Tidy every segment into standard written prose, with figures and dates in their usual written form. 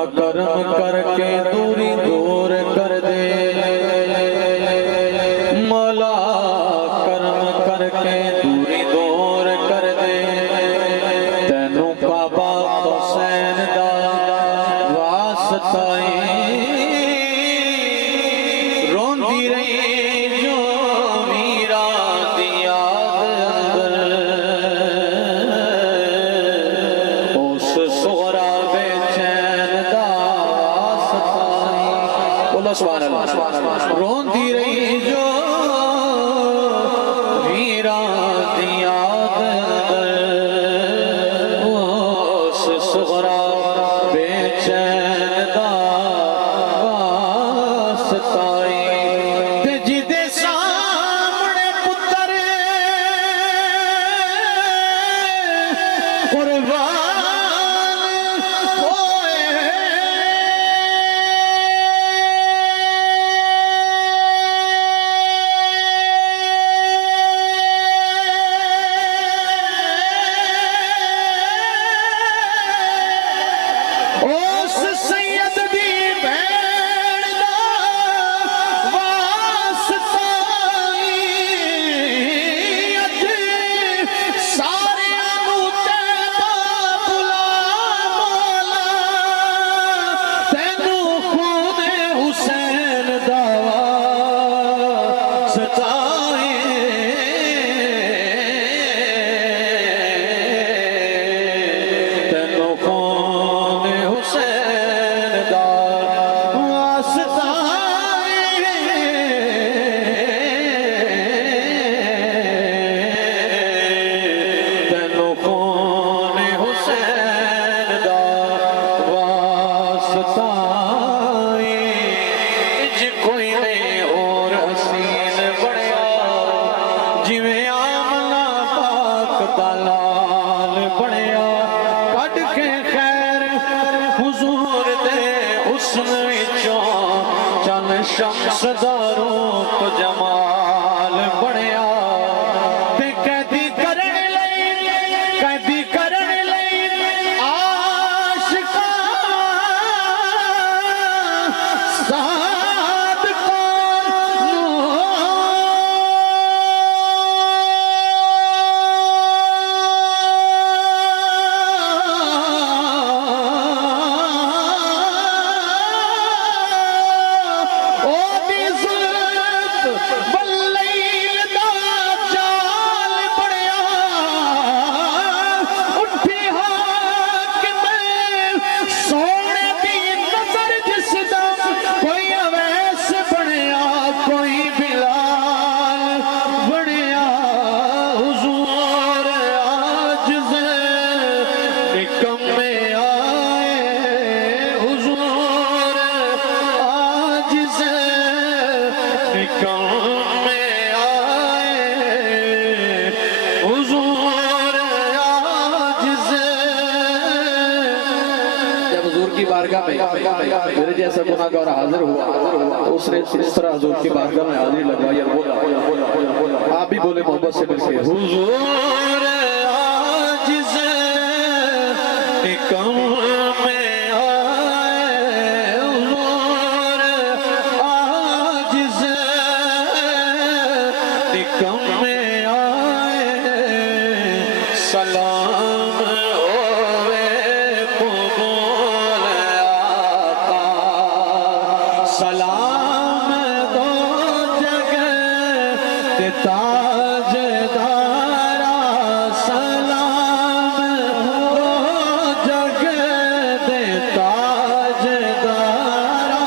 مولا کرم کر کے دوری دور کر دے مولا کرم کر کے دوری دور کر دے تینوں کعبہ حسین دا واسطہ روندی رہی جو میرا دیا اندر اس سغرا بے چین دا واسطہ بولو سبحان اللہ روندی رہی جو میرا دیا اندر اس سغرا بے چین دا واسطہ تے جدے سامنے پتر قربان ہوئے اس سید دی بین دا واسطہ اج سارے انوتے دا بلا مولا تینوں خون حسین دا واسطہ تینوں خون حسین دا واسطہ تینوں خون حسین دا واسطہ اج کوئی نہیں اور حسین بڑیا جویں آمنہ پاک دا لال بڑیا کڈ کے خیر حضور دے حسن وچوں چن شمس دا روپ جمال بڑیا تے قیدی کرن لئی عاشقاں بارگاہ میں میرے جیسا گناہگار حاضر ہوا تو اس نے اس طرح حضور کی بارگاہ میں حاضری لگوائی اور بولا آپ بھی بولے محبت سے مل کے حضور عاجز کم میں آئے حضور عاجز کم میں آئے سلام ہوئے قبول آقا سلام دو جگہ تاج دارا سلام دو جگہ تاج دارا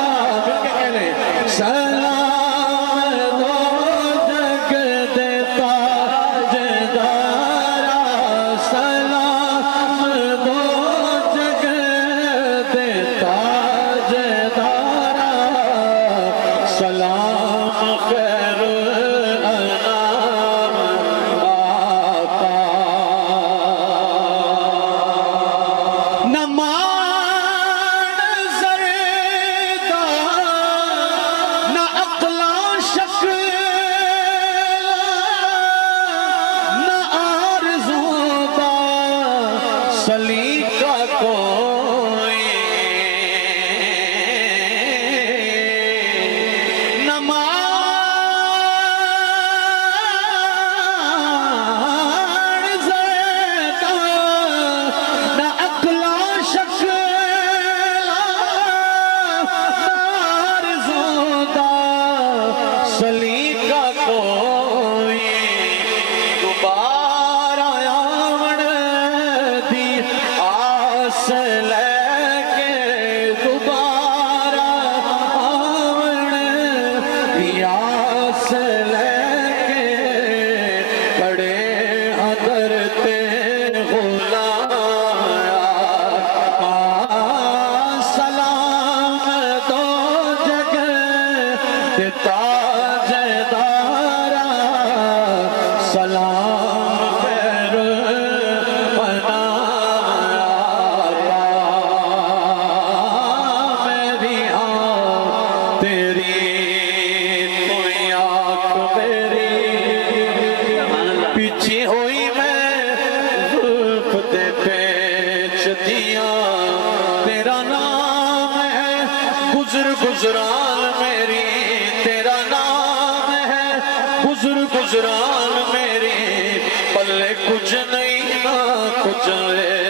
سلام دو جگہ تاج دارا بچھی ہوئی میں زلف دے پیچ دیا تیرا نام ہے گزر گزران میری تیرا نام ہے گزر گزران میری پلے کچھ نہیں نہ کچھ ہے